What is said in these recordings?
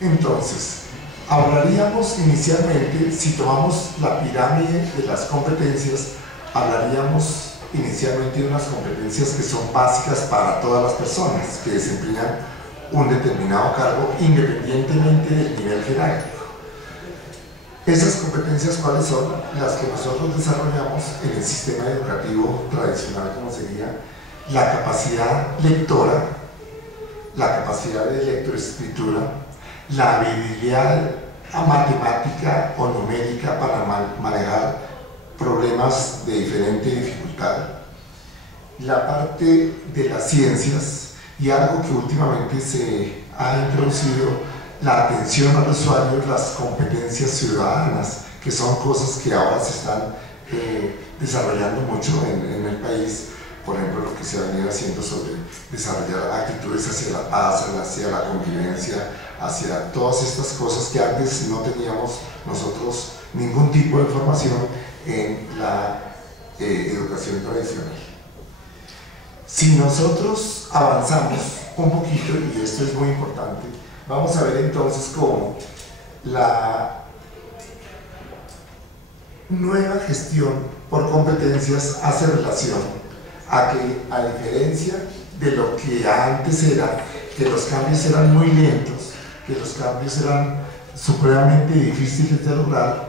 Entonces, hablaríamos inicialmente, si tomamos la pirámide de las competencias, hablaríamos inicialmente de unas competencias que son básicas para todas las personas que desempeñan un determinado cargo independientemente del nivel jerárquico. Esas competencias, ¿cuáles son? Las que nosotros desarrollamos en el sistema educativo tradicional, como sería la capacidad lectora, la capacidad de lectoescritura, la habilidad matemática o numérica para manejar problemas de diferente dificultad, la parte de las ciencias y algo que últimamente se ha introducido, la atención al usuario, las competencias ciudadanas, que son cosas que ahora se están desarrollando mucho en el país. Por ejemplo, lo que se ha venido haciendo sobre desarrollar actitudes hacia la paz, hacia la convivencia, hacia todas estas cosas que antes no teníamos nosotros ningún tipo de formación en la educación tradicional. Si nosotros avanzamos un poquito, y esto es muy importante, vamos a ver entonces cómo la nueva gestión por competencias hace relación a que, a diferencia de lo que antes era, que los cambios eran muy lentos, que los cambios eran supremamente difíciles de lograr,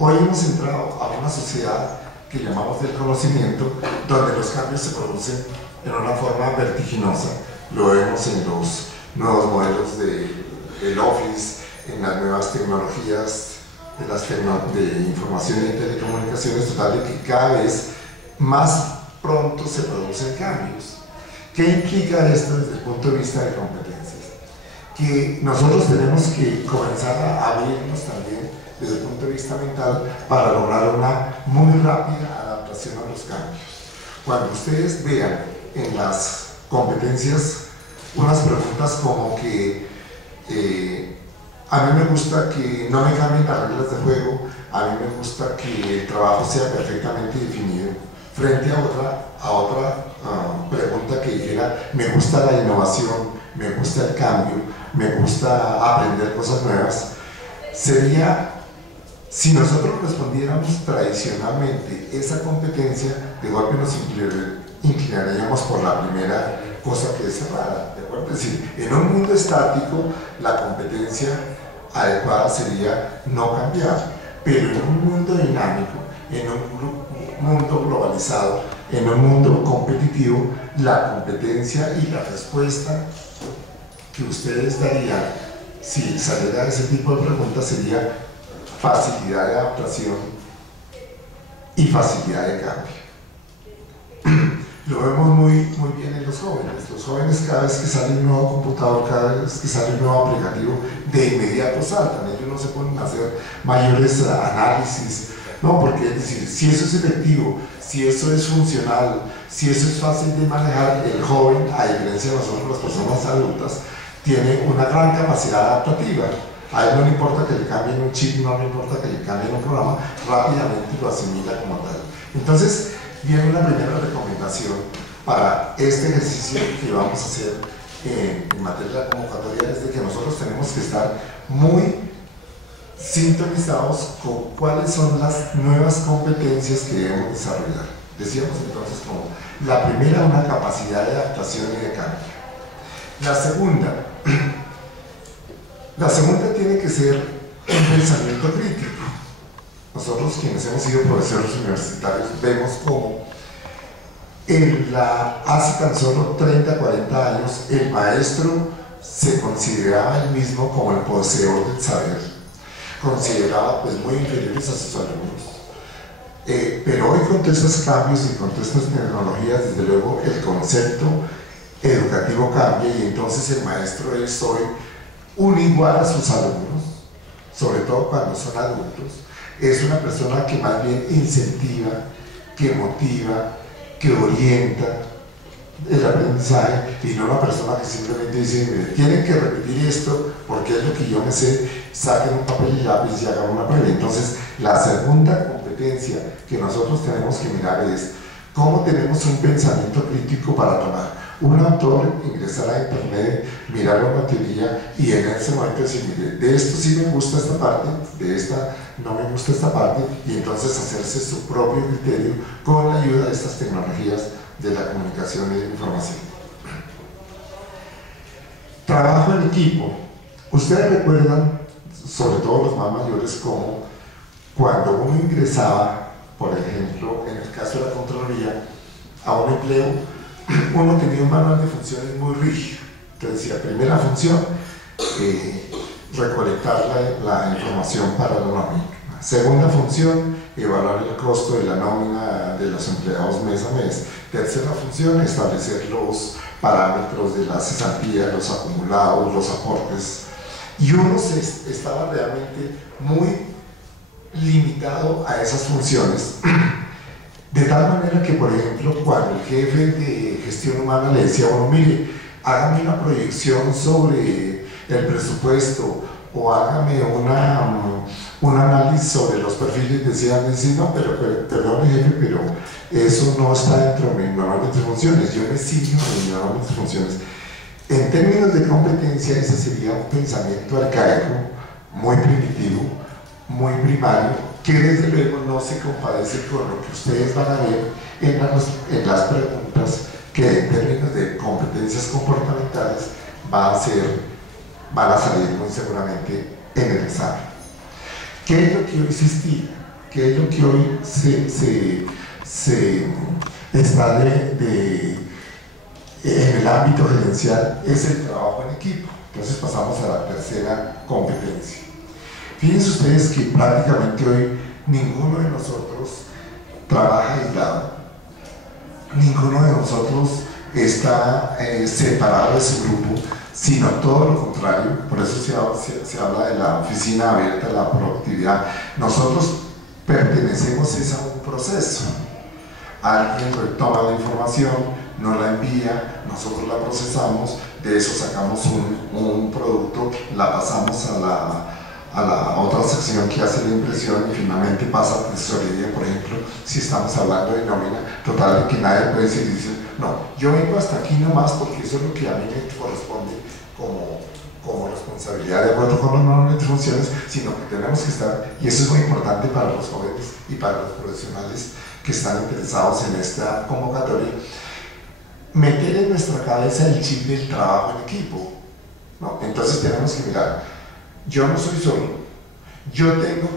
hoy hemos entrado a una sociedad que llamamos del conocimiento, donde los cambios se producen en una forma vertiginosa. Lo vemos en los nuevos modelos del Office, en las nuevas tecnologías de información y telecomunicaciones, total de que cada vez más pronto se producen cambios. ¿Qué implica esto desde el punto de vista de competencias? Que nosotros tenemos que comenzar a abrirnos también desde el punto de vista mental para lograr una muy rápida adaptación a los cambios. Cuando ustedes vean en las competencias unas preguntas como que a mí me gusta que no me cambien las reglas de juego, a mí me gusta que el trabajo sea perfectamente definido, frente a otra pregunta que dijera me gusta la innovación, me gusta el cambio, me gusta aprender cosas nuevas, sería, si nosotros respondiéramos tradicionalmente esa competencia, de golpe nos inclinaríamos por la primera cosa que es rara, ¿de acuerdo? Es decir, en un mundo estático la competencia adecuada sería no cambiar, pero en un mundo dinámico, en un mundo globalizado, en un mundo competitivo, la competencia y la respuesta que ustedes darían si saliera ese tipo de preguntas sería facilidad de adaptación y facilidad de cambio. Lo vemos muy bien en los jóvenes. Los jóvenes, cada vez que sale un nuevo computador, cada vez que sale un nuevo aplicativo, de inmediato saltan. Ellos no se ponen a hacer mayores análisis, no, porque es decir, si eso es efectivo, si eso es funcional, si eso es fácil de manejar, el joven, a diferencia de nosotros las personas adultas, tiene una gran capacidad adaptativa. A él no le importa que le cambien un chip, no le importa que le cambien un programa, rápidamente lo asimila como tal. Entonces, viene una primera recomendación para este ejercicio que vamos a hacer en materia de la convocatoria, es de que nosotros tenemos que estar muy sintonizados con cuáles son las nuevas competencias que debemos desarrollar. Decíamos entonces como la primera, una capacidad de adaptación y de cambio. La segunda tiene que ser un pensamiento crítico. Nosotros quienes hemos sido profesores universitarios vemos como hace tan solo 30, 40 años el maestro se consideraba él mismo como el poseedor del saber, consideraba pues muy inferiores a sus alumnos. Pero hoy con todos estos cambios y con todas estas tecnologías, desde luego el concepto educativo cambia y entonces el maestro es hoy un igual a sus alumnos, sobre todo cuando son adultos. Es una persona que más bien incentiva, que motiva, que orienta el aprendizaje y no una persona que simplemente dice, mire, tienen que repetir esto porque es lo que yo me sé, saquen un papel y lápiz y hagan una prueba. Entonces, la segunda competencia que nosotros tenemos que mirar es cómo tenemos un pensamiento crítico para tomar un autor ingresar a internet, mirar una teoría y en ese momento decir, mire, de esto sí me gusta esta parte, de esta no me gusta esta parte, y entonces hacerse su propio criterio con la ayuda de estas tecnologías de la comunicación y de la información. Trabajo en equipo. Ustedes recuerdan, sobre todo los más mayores, como cuando uno ingresaba, por ejemplo, en el caso de la Contraloría, a un empleo, uno tenía un manual de funciones muy rígido. Entonces decía, primera función, recolectar la información para la nómina. Segunda función, evaluar el costo de la nómina de los empleados mes a mes. Tercera función, establecer los parámetros de la cesantía, los acumulados, los aportes. Y uno estaba realmente muy limitado a esas funciones. De tal manera que, por ejemplo, cuando el jefe de gestión humana le decía a uno, mire, hágame una proyección sobre el presupuesto o hágame un análisis sobre los perfiles, decían, no, perdón jefe, pero eso no está dentro de mi manual de funciones, yo me ciño a mi manual de funciones. En términos de competencia, ese sería un pensamiento arcaico, muy primitivo, muy primario, que desde luego no se compadece con lo que ustedes van a ver en las preguntas que en términos de competencias comportamentales van a salir muy seguramente en el examen. ¿Qué es lo que hoy se estila? ¿Qué es lo que hoy se está en el ámbito gerencial? Es el trabajo en equipo. Entonces pasamos a la tercera competencia. Fíjense ustedes que prácticamente hoy ninguno de nosotros trabaja aislado, ninguno de nosotros está separado de su grupo, sino todo lo contrario. Por eso se habla de la oficina abierta, la productividad. Nosotros pertenecemos a un proceso. Alguien retoma la información, nos la envía, nosotros la procesamos, de eso sacamos un producto, la pasamos a la otra sección que hace la impresión y finalmente pasa a tesorería, por ejemplo, si estamos hablando de nómina, total de que nadie puede decir, no, yo vengo hasta aquí nomás porque eso es lo que a mí me corresponde como responsabilidad de acuerdo con los manuales de funciones, sino que tenemos que estar, y eso es muy importante para los jóvenes y para los profesionales que están interesados en esta convocatoria, meter en nuestra cabeza el chip del trabajo en equipo, ¿no? Entonces tenemos que mirar, yo no soy solo, yo tengo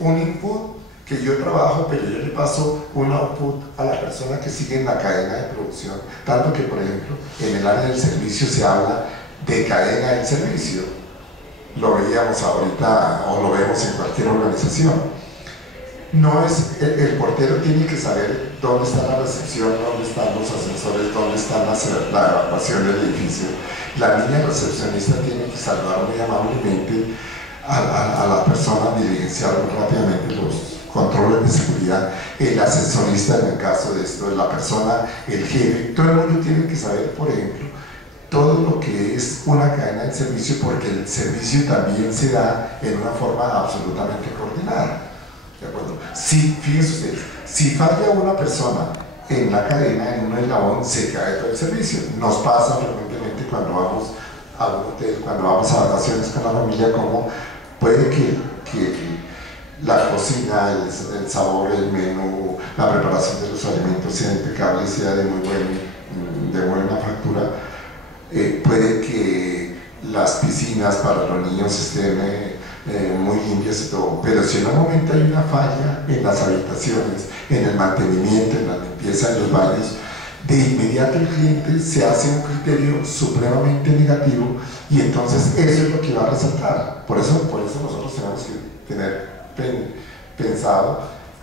un input que yo trabajo, pero yo le paso un output a la persona que sigue en la cadena de producción, tanto que, por ejemplo, en el área del servicio se habla de cadena del servicio, lo veíamos ahorita o lo vemos en cualquier organización. No es, el portero tiene que saber dónde está la recepción, dónde están los ascensores, dónde está la evacuación del edificio. La niña recepcionista tiene que saludar muy amablemente a la persona, diligenciar rápidamente los controles de seguridad. El ascensorista, en el caso de esto, la persona, el jefe, todo el mundo tiene que saber, por ejemplo, todo lo que es una cadena de servicio, porque el servicio también se da en una forma absolutamente coordinada. ¿De acuerdo? Si, fíjense ustedes, si falla una persona en la cadena, en un eslabón, se cae todo el servicio. Nos pasa frecuentemente cuando vamos a un hotel, cuando vamos a vacaciones con la familia, como puede que la cocina, el sabor, el menú, la preparación de los alimentos sea impecable, sea de muy buena factura. Puede que las piscinas para los niños estén muy limpias y todo, pero si en un momento hay una falla en las habitaciones, en el mantenimiento, en la limpieza de los baños, de inmediato el cliente se hace un criterio supremamente negativo y entonces eso es lo que va a resaltar. Por eso nosotros tenemos que tener pensado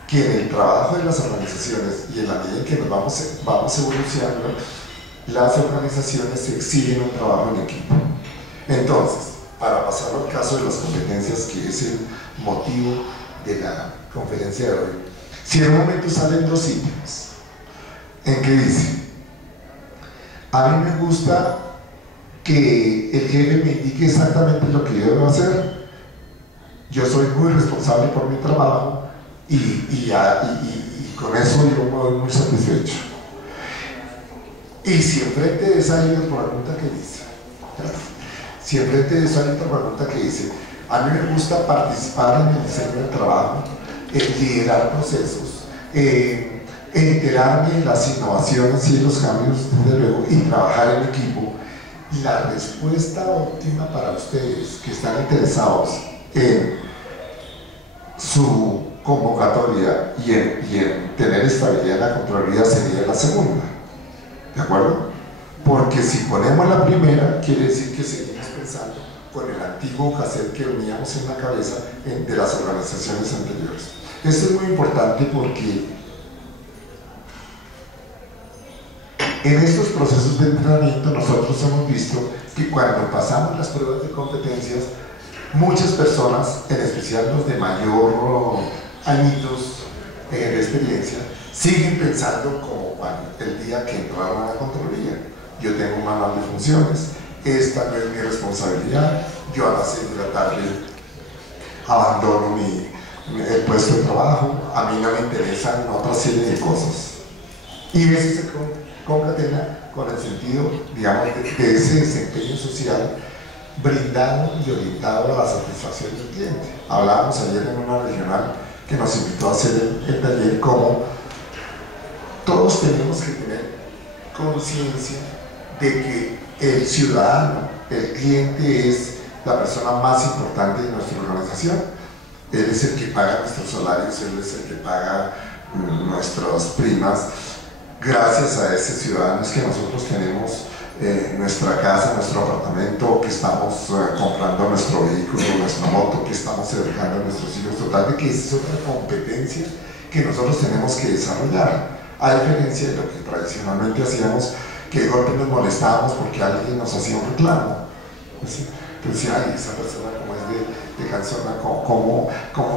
que en el trabajo de las organizaciones y en la medida en que nos vamos evolucionando, las organizaciones exigen un trabajo en equipo. Entonces, para pasar al caso de las competencias, que es el motivo de la conferencia de hoy, si en un momento salen dos ítems en que dice, a mí me gusta que el jefe me indique exactamente lo que yo debo hacer, yo soy muy responsable por mi trabajo y, con eso yo me voy muy satisfecho. Y si enfrente de esa hay otra pregunta que dice, si enfrente de eso hay otra pregunta que dice, a mí me gusta participar en el diseño del trabajo, liderar procesos, enterarme de las innovaciones y los cambios, desde luego, y trabajar en equipo. La respuesta óptima para ustedes que están interesados en su convocatoria y en tener estabilidad en la Contraloría sería la segunda, ¿de acuerdo? Porque si ponemos la primera, quiere decir que seguimos pensando con el antiguo cassette que veníamos en la cabeza de las organizaciones anteriores. Esto es muy importante porque en estos procesos de entrenamiento nosotros hemos visto que cuando pasamos las pruebas de competencias, muchas personas, en especial los de mayor añitos de experiencia, siguen pensando como cuando el día que entraron a la Contraloría. Yo tengo un manual de funciones, esta no es mi responsabilidad, yo a las 6 de la tarde abandono el puesto de trabajo, a mí no me interesan otra serie de cosas. Y eso se concatena con el sentido, digamos, de ese desempeño social brindado y orientado a la satisfacción del cliente. Hablábamos ayer en una regional que nos invitó a hacer el taller como todos tenemos que tener conciencia de que el ciudadano, el cliente es la persona más importante de nuestra organización. Él es el que paga nuestros salarios, él es el que paga nuestras primas. Gracias a ese ciudadano es que nosotros tenemos nuestra casa, nuestro apartamento, que estamos comprando nuestro vehículo, nuestra moto, que estamos educando a nuestros hijos. Total, de que esa es otra competencia que nosotros tenemos que desarrollar, a diferencia de lo que tradicionalmente hacíamos, que de golpe nos molestábamos porque alguien nos hacía un reclamo. Entonces, ay, esa persona como es de cansona, cómo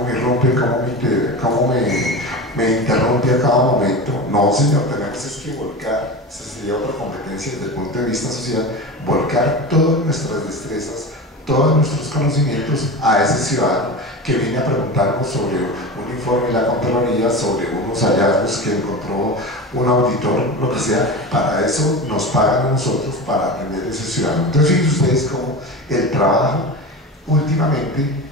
me rompe, cómo me interrumpe a cada momento. No, señor, tenemos que volcar, esa sería otra competencia desde el punto de vista social, volcar todas nuestras destrezas, todos nuestros conocimientos a ese ciudadano que viene a preguntarnos sobre un informe de la Contraloría, sobre unos hallazgos que encontró un auditor, lo que sea. Para eso nos pagan a nosotros para atender a ese ciudadano. Entonces, fíjense ustedes cómo el trabajo últimamente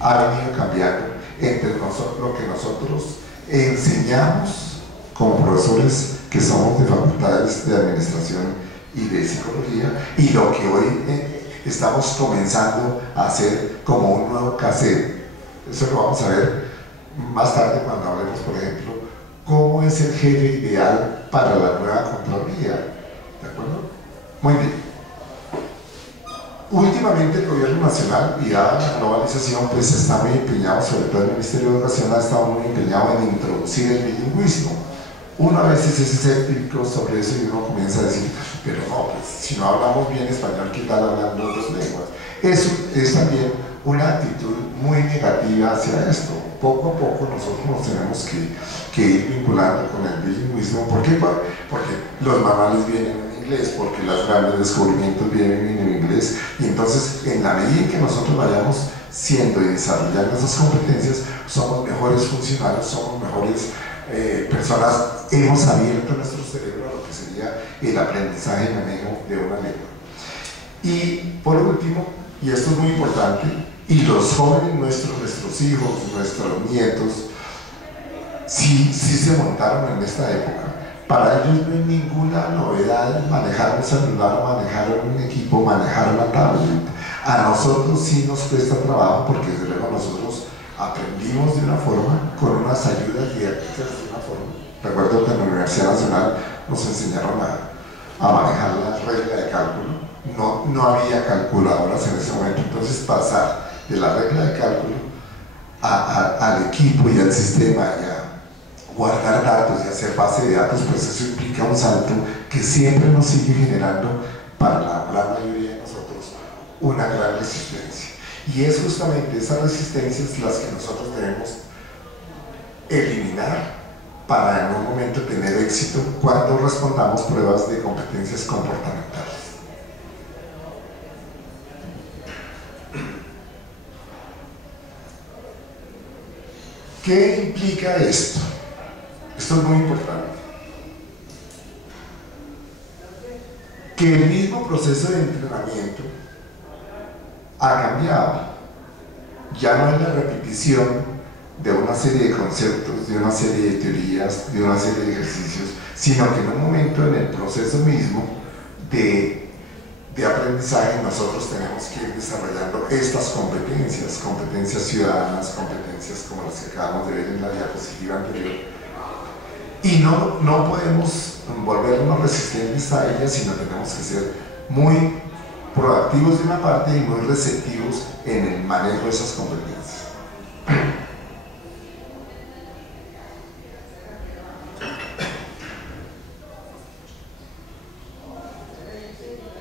ha venido cambiando entre lo que nosotros enseñamos como profesores que somos de facultades de administración y de psicología, y lo que hoy estamos comenzando a hacer como un nuevo cassette. Eso lo vamos a ver más tarde cuando hablemos, por ejemplo, cómo es el jefe ideal para la nueva Contraloría. ¿De acuerdo? Muy bien. Últimamente el gobierno nacional, y dada la globalización, pues está muy empeñado, sobre todo el Ministerio de Educación ha estado muy empeñado en introducir el bilingüismo. Uno a veces es escéptico sobre eso y uno comienza a decir, pero no, pues si no hablamos bien español, ¿qué tal hablando otras lenguas? Eso es también una actitud muy negativa hacia esto. Poco a poco nosotros nos tenemos que ir vinculando con el bilingüismo. ¿Por qué? Porque los manuales vienen en inglés, porque los grandes descubrimientos vienen en inglés, y entonces en la medida en que nosotros vayamos siendo y desarrollando esas competencias, somos mejores funcionarios, somos mejores personas, hemos abierto nuestro cerebro a lo que sería el aprendizaje y manejo de una lengua. Y por último, y esto es muy importante, y los jóvenes nuestros hijos, nuestros nietos, sí se montaron en esta época. Para ellos no hay ninguna novedad manejar un celular, manejar un equipo, manejar una tablet. A nosotros sí nos cuesta trabajo porque desde luego nosotros aprendimos de una forma, con unas ayudas didácticas de una forma. Recuerdo que en la Universidad Nacional nos enseñaron a manejar la regla de cálculo. No había calculadoras en ese momento, entonces pasar de la regla de cálculo al equipo y al sistema y a guardar datos y hacer base de datos, pues eso implica un salto que siempre nos sigue generando, para la gran mayoría de nosotros, una gran resistencia. Y es justamente esas resistencias las que nosotros debemos eliminar para en un momento tener éxito cuando respondamos pruebas de competencias comportamentales. ¿Qué implica esto? Esto es muy importante. que el mismo proceso de entrenamiento ha cambiado. Ya no es la repetición de una serie de conceptos, de una serie de teorías, de una serie de ejercicios, sino que en un momento en el proceso mismo de aprendizaje nosotros tenemos que ir desarrollando estas competencias, competencias ciudadanas, competencias como las que acabamos de ver en la diapositiva anterior, y no podemos volvernos resistentes a ellas, sino tenemos que ser muy proactivos de una parte y muy receptivos en el manejo de esas competencias.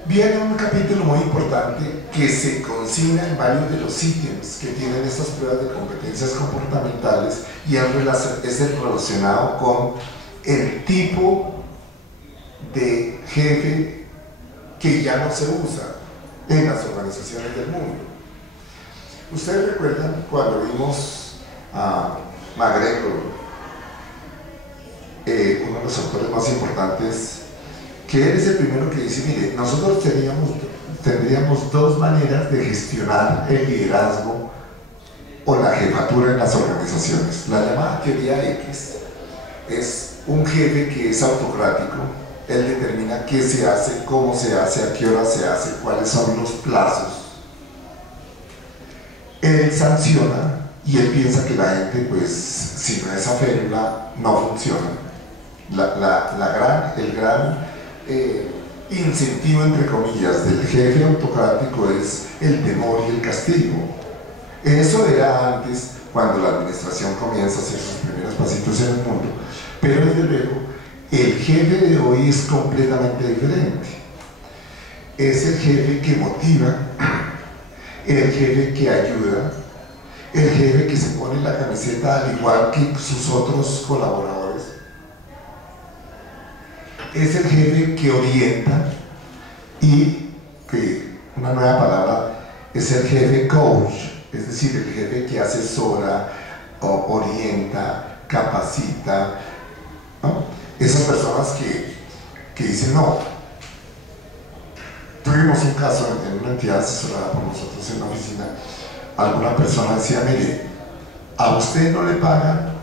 Viene un capítulo muy importante que se consigna en varios de los ítems que tienen estas pruebas de competencias comportamentales, y es el relacionado con el tipo de jefe que ya no se usa en las organizaciones del mundo. Ustedes recuerdan cuando vimos a McGregor, uno de los autores más importantes, que él es el primero que dice, mire, nosotros tendríamos dos maneras de gestionar el liderazgo o la jefatura en las organizaciones. La llamada teoría X es un jefe que es autocrático. Él determina qué se hace, cómo se hace, a qué hora se hace, cuáles son los plazos. Él sanciona y él piensa que la gente, pues, si no es aférula, no funciona. El gran incentivo, entre comillas, del jefe autocrático es el temor y el castigo. Eso era antes, cuando la administración comienza a hacer sus primeros pasitos en el mundo, pero desde luego el jefe de hoy es completamente diferente. Es el jefe que motiva, el jefe que ayuda, el jefe que se pone la camiseta al igual que sus otros colaboradores. Es el jefe que orienta, y que una nueva palabra es el jefe coach, es decir, el jefe que asesora, orienta, capacita, ¿no? Esas personas que dicen no. Tuvimos un caso en una entidad asesorada por nosotros en la oficina. Alguna persona decía, mire, a usted no le pagan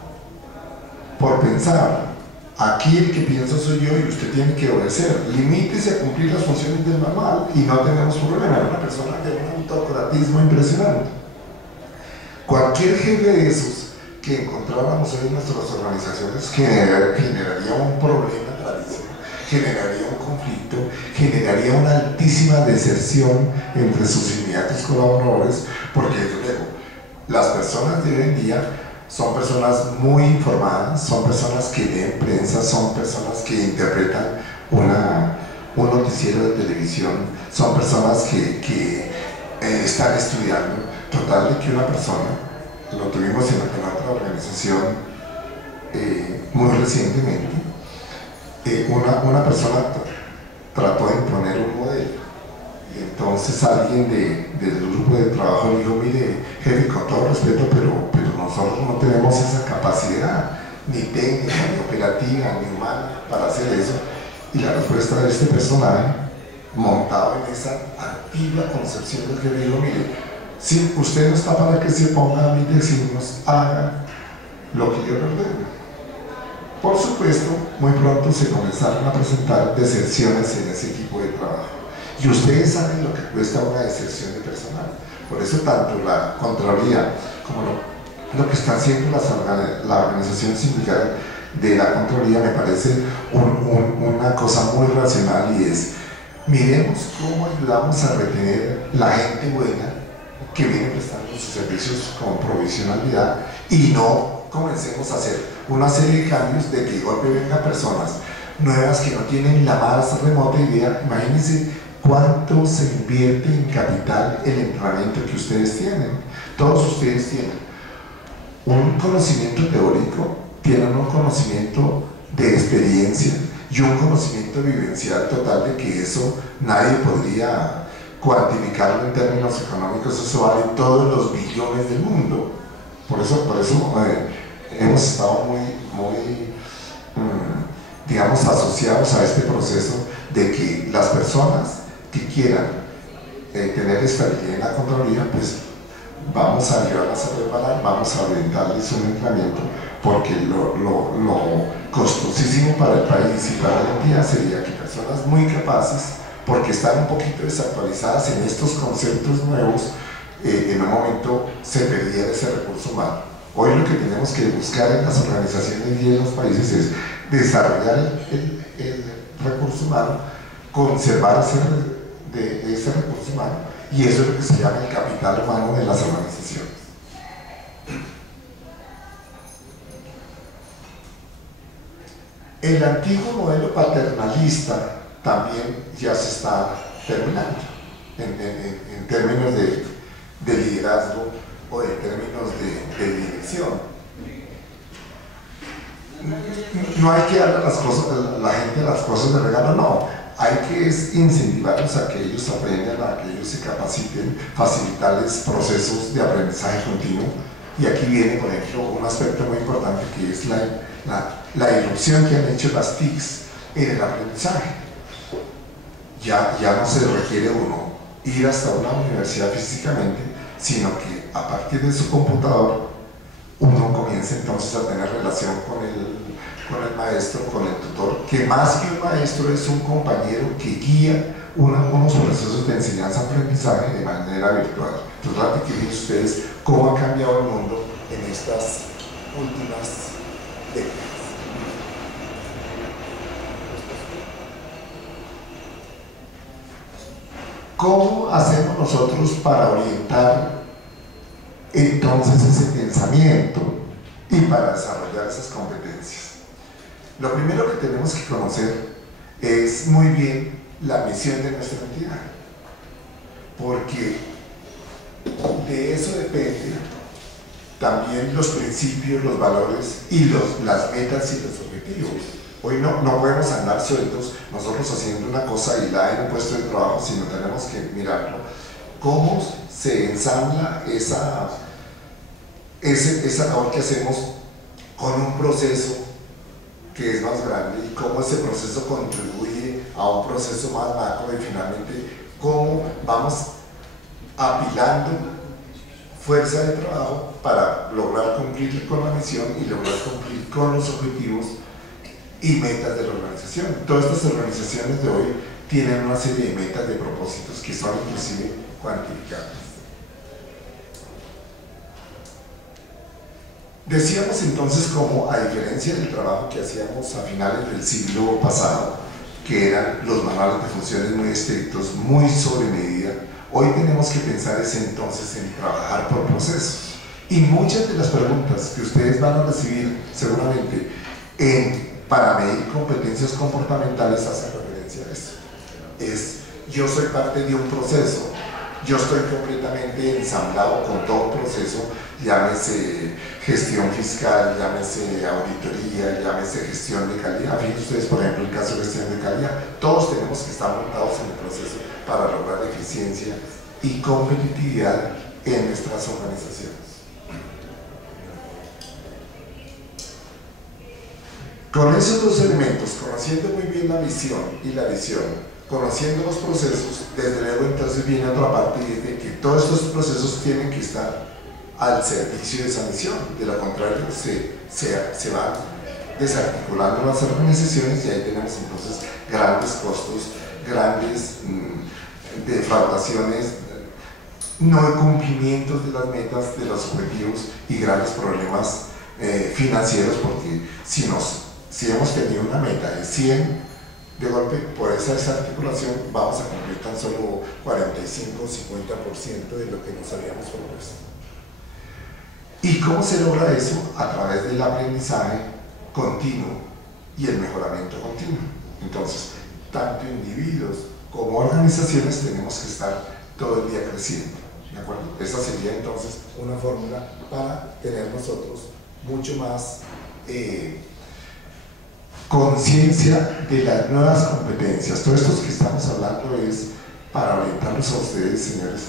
por pensar. Aquí el que piensa soy yo y usted tiene que obedecer. Limítese a cumplir las funciones del manual y no tenemos problema. Era una persona de un autocratismo impresionante. Cualquier jefe de esos que encontráramos hoy en nuestras organizaciones generaría un problema clarísimo, generaría un conflicto, generaría una altísima deserción entre sus inmediatos colaboradores, porque desde luego las personas de hoy en día son personas muy informadas, son personas que leen prensa, son personas que interpretan un noticiero de televisión, son personas que están estudiando. Total de que una persona, lo tuvimos en otra organización muy recientemente, una persona trató de imponer un modelo. Y entonces alguien del grupo de trabajo le dijo, mire, jefe, con todo respeto, pero nosotros no tenemos esa capacidad, ni técnica, ni operativa, ni humana, para hacer eso. Y la respuesta de este personaje, montado en esa antigua concepción del jefe, dijo, mire, si usted no está para que se ponga a mí decirnos, haga lo que yo le ordeno. Por supuesto, muy pronto se comenzaron a presentar deserciones en ese equipo de trabajo. Y ustedes saben lo que cuesta una deserción de personal. Por eso tanto la Contraloría como lo que está haciendo la organización sindical de la Contraloría me parece una cosa muy racional, y es, miremos cómo ayudamos a retener la gente buena que viene prestando sus servicios con provisionalidad, y no comencemos a hacer una serie de cambios de que de golpe vengan personas nuevas que no tienen la más remota idea. Imagínense cuánto se invierte en capital el entrenamiento que ustedes tienen. Todos ustedes tienen un conocimiento teórico, tienen un conocimiento de experiencia y un conocimiento vivencial total, de que eso nadie podría cuantificarlo en términos económicos. Eso vale todos los billones del mundo. Por eso hemos estado muy digamos, asociados a este proceso de que las personas que quieran tener estabilidad en la Contraloría, pues vamos a ayudarlas a preparar, vamos a orientarles un entrenamiento, porque lo costosísimo para el país y para la entidad sería que personas muy capaces, porque están un poquito desactualizadas en estos conceptos nuevos, en un momento se perdiera ese recurso humano. Hoy lo que tenemos que buscar en las organizaciones y en los países es desarrollar el recurso humano, conservar ese recurso humano, y eso es lo que se llama el capital humano de las organizaciones. El antiguo modelo paternalista también ya se está terminando en términos de liderazgo o en términos de dirección. No hay que darle a la gente las cosas de regalo, no. Hay que incentivarlos a que ellos aprendan, a que ellos se capaciten, facilitarles procesos de aprendizaje continuo. Y aquí viene, por ejemplo, un aspecto muy importante, que es la irrupción que han hecho las TICs en el aprendizaje. Ya no se requiere uno ir hasta una universidad físicamente, sino que a partir de su computador uno comienza entonces a tener relación con el maestro, con el tutor, que más que un maestro es un compañero que guía unos procesos de enseñanza-aprendizaje de manera virtual. Entonces, platiquen ustedes cómo ha cambiado el mundo en estas últimas décadas. ¿Cómo hacemos nosotros para orientar entonces ese pensamiento y para desarrollar esas competencias? Lo primero que tenemos que conocer es muy bien la misión de nuestra entidad, porque de eso depende también los principios, los valores y las metas y los objetivos. Hoy no podemos andar sueltos nosotros haciendo una cosa aislada en un puesto de trabajo, sino tenemos que mirarlo, cómo se ensambla esa labor que hacemos con un proceso que es más grande, y cómo ese proceso contribuye a un proceso más macro, y finalmente cómo vamos apilando fuerza de trabajo para lograr cumplir con la misión y lograr cumplir con los objetivos y metas de la organización. Todas estas organizaciones de hoy tienen una serie de metas, de propósitos que son inclusive cuantificables. Decíamos entonces como, a diferencia del trabajo que hacíamos a finales del siglo pasado, que eran los manuales de funciones muy estrictos, muy sobre medida, hoy tenemos que pensar entonces en trabajar por procesos. Y muchas de las preguntas que ustedes van a recibir seguramente para medir competencias comportamentales hacen referencia a esto. Yo soy parte de un proceso, yo estoy completamente ensamblado con todo un proceso, llámese gestión fiscal, llámese auditoría, llámese gestión de calidad. Fíjense ustedes, por ejemplo, el caso de gestión de calidad, todos tenemos que estar montados en el proceso para lograr eficiencia y competitividad en nuestras organizaciones. Con esos dos elementos, conociendo muy bien la misión y la visión, conociendo los procesos, desde luego entonces viene otra parte, y es de que todos estos procesos tienen que estar al servicio de esa misión. De lo contrario, se van desarticulando las organizaciones, y ahí tenemos entonces grandes costos, grandes defraudaciones, no cumplimientos de las metas, de los objetivos, y grandes problemas financieros, porque si hemos tenido una meta de 100, de golpe por esa desarticulación vamos a cumplir tan solo 45 o 50% de lo que nos habíamos propuesto. ¿Y cómo se logra eso? A través del aprendizaje continuo y el mejoramiento continuo. Entonces, tanto individuos como organizaciones tenemos que estar todo el día creciendo, ¿de acuerdo? Esa sería entonces una fórmula para tener nosotros mucho más conciencia de las nuevas competencias. Todo esto que estamos hablando es para orientarnos a ustedes, señores,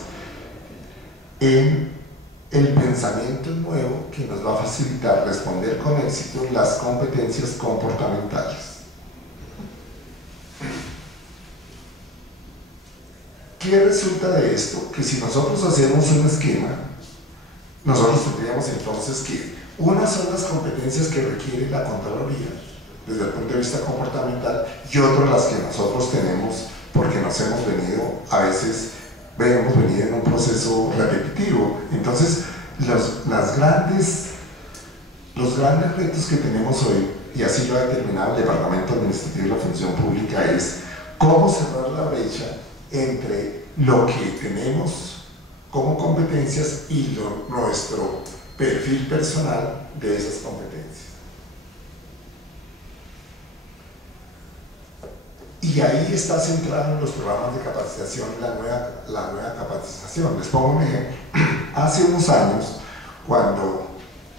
en el pensamiento nuevo que nos va a facilitar responder con éxito las competencias comportamentales. ¿Qué resulta de esto? Que si nosotros hacemos un esquema, nosotros tendríamos entonces que unas son las competencias que requiere la Contraloría desde el punto de vista comportamental y otras las que nosotros tenemos porque nos hemos venido, a veces hemos venido en un proceso repetitivo. Entonces, los grandes retos que tenemos hoy, y así lo ha determinado el Departamento Administrativo de la Función Pública, es cómo cerrar la brecha entre lo que tenemos como competencias y nuestro perfil personal de esas competencias. Y ahí está centrado en los programas de capacitación, la nueva capacitación. Les pongo un ejemplo. Hace unos años, cuando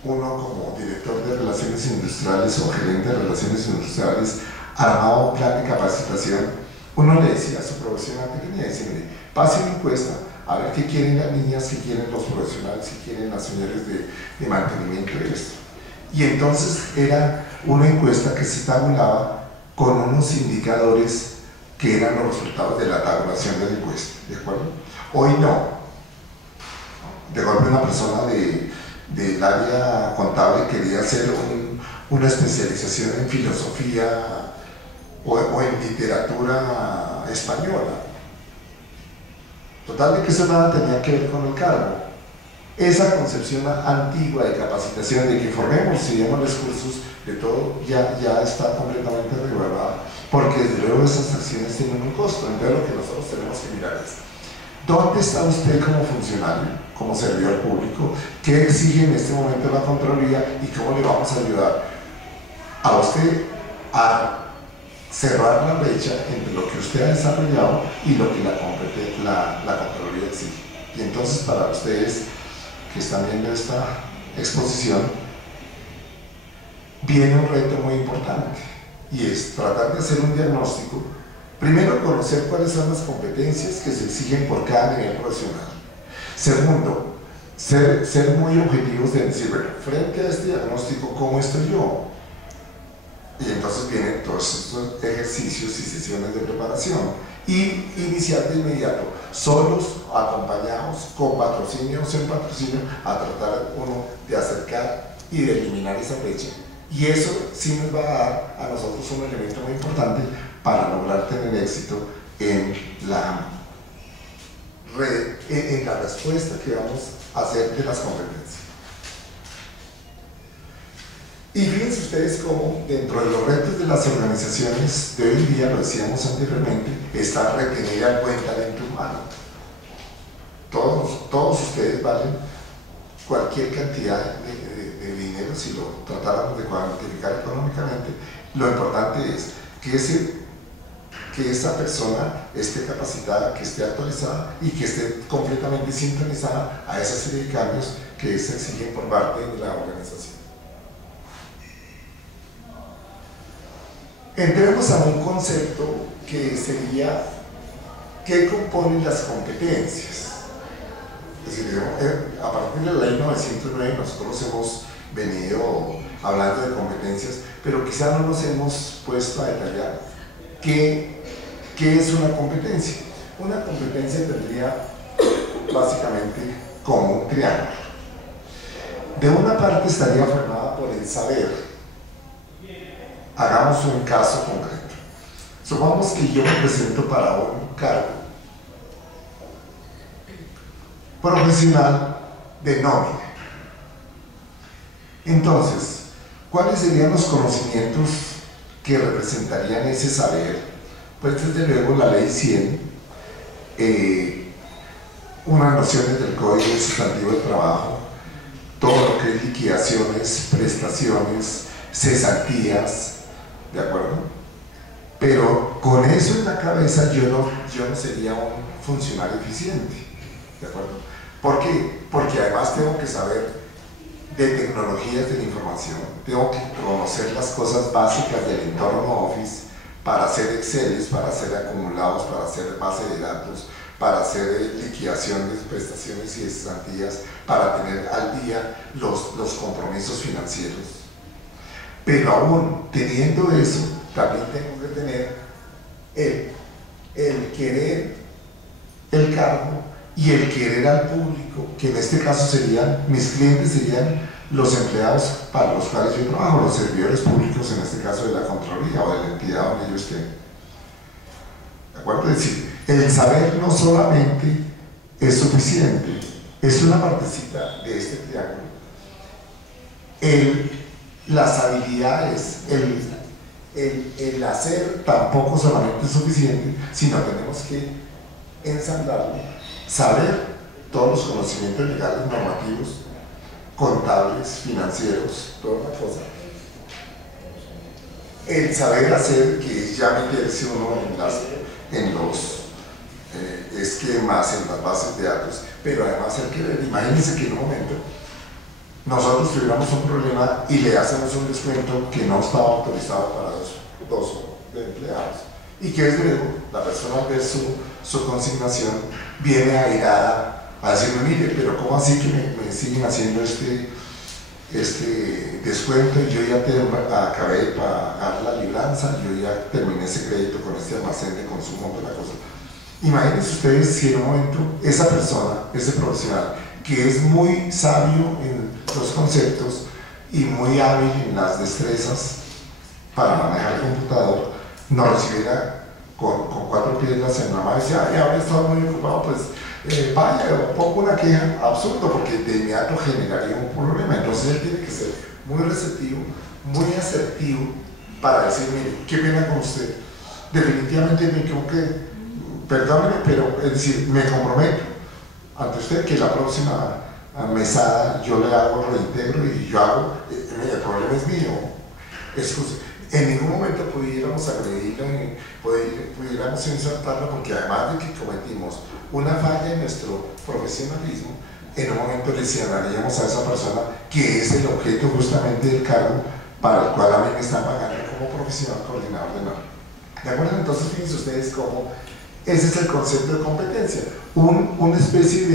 uno como director de Relaciones Industriales o gerente de Relaciones Industriales armaba un plan de capacitación, uno le decía a su profesional que tenía, decirle, pase una encuesta a ver qué quieren las niñas, qué quieren los profesionales, qué quieren las señores de mantenimiento de esto. Y entonces era una encuesta que se tabulaba con unos indicadores que eran los resultados de la tabulación de la encuesta, ¿de acuerdo? Hoy no. De golpe una persona del área contable quería hacer una especialización en filosofía o en literatura española. Total de que eso nada tenía que ver con el cargo. Esa concepción antigua de capacitación, de que formemos y demos cursos de todo, ya está completamente revelada, porque desde luego esas acciones tienen un costo. Entonces lo que nosotros tenemos que mirar es ¿dónde está usted como funcionario, como servidor público? ¿Qué exige en este momento la Contraloría y cómo le vamos a ayudar a usted a cerrar la brecha entre lo que usted ha desarrollado y lo que la Contraloría exige? Y entonces, para ustedes que están viendo esta exposición, viene un reto muy importante, y es tratar de hacer un diagnóstico. Primero, conocer cuáles son las competencias que se exigen por cada nivel profesional. Segundo, ser muy objetivos de decir, bueno, frente a este diagnóstico, ¿cómo estoy yo? Y entonces vienen todos estos ejercicios y sesiones de preparación. Y iniciar de inmediato, solos, acompañados, con patrocinio o sin patrocinio, a tratar uno de acercar y de eliminar esa brecha. Y eso sí nos va a dar a nosotros un elemento muy importante para lograr tener éxito en la respuesta que vamos a hacer de las competencias. Y fíjense ustedes cómo dentro de los retos de las organizaciones de hoy en día, lo decíamos anteriormente, está retener al buen talento humano. Todos ustedes valen cualquier cantidad de dinero si lo tratáramos de cuantificar económicamente. Lo importante es que esa persona esté capacitada, que esté actualizada y que esté completamente sintonizada a esa serie de cambios que se exigen por parte de la organización. Entremos a un concepto que sería ¿qué componen las competencias? Es decir, a partir de la ley 909 nosotros hemos venido hablando de competencias, pero quizá no nos hemos puesto a detallar qué es una competencia. Una competencia tendría básicamente como un triángulo. De una parte estaría formada por el saber. Hagamos un caso concreto. Supongamos que yo me presento para un cargo profesional de nómina. Entonces, ¿cuáles serían los conocimientos que representarían ese saber? Pues desde luego la ley 100, unas nociones del Código Sustantivo de Trabajo, todo lo que es liquidaciones, prestaciones, cesantías, ¿de acuerdo? Pero con eso en la cabeza yo no sería un funcionario eficiente, ¿de acuerdo? ¿Por qué? Porque además tengo que saber de tecnologías de la información, tengo que conocer las cosas básicas del entorno Office para hacer Exceles, para hacer acumulados, para hacer base de datos, para hacer liquidaciones, prestaciones y cesantías, para tener al día los compromisos financieros. Pero aún teniendo eso, también tengo que tener el querer el cargo y el querer al público, que en este caso serían, mis clientes serían los empleados para los cuales yo trabajo, los servidores públicos, en este caso de la Contraloría o de la entidad donde yo esté. ¿De acuerdo? Es decir, el saber no solamente es suficiente, es una partecita de este triángulo. Las habilidades, el hacer tampoco solamente es suficiente, sino tenemos que ensamblarlo, saber todos los conocimientos legales, normativos, contables, financieros, toda una cosa. El saber hacer, que es ya meterse uno en los esquemas, en las bases de datos, pero además el querer. Imagínense que en un momento nosotros tuviéramos un problema y le hacemos un descuento que no estaba autorizado para dos empleados, y que es luego la persona al ver su consignación viene airada a decirme, mire, pero ¿cómo así que me siguen haciendo este descuento y yo ya acabé de pagar la libranza, yo ya terminé ese crédito con este almacén de consumo de la cosa? Imagínense ustedes si en un momento esa persona, ese profesional, que es muy sabio en los conceptos y muy hábil en las destrezas para manejar el computador, nos recibiera con 4 piedras en la mano y decía, ay, ahora he estado muy ocupado, pues vaya, pongo una queja, absurdo, porque de inmediato generaría un problema. Entonces él tiene que ser muy receptivo, muy asertivo para decir, mire, qué pena con usted, definitivamente me equivoqué, perdóneme, pero es decir, me comprometo ante usted que la próxima mesada yo le hago reintegro y yo hago, el problema es mío, excuse. En ningún momento pudiéramos agredirlo, pudiéramos insultarlo, porque además de que cometimos una falla en nuestro profesionalismo, en un momento le señalaríamos a esa persona que es el objeto justamente del cargo para el cual a mí me están pagando como profesional coordinador de norma. ¿De acuerdo? Entonces fíjense ustedes cómo ese es el concepto de competencia, una especie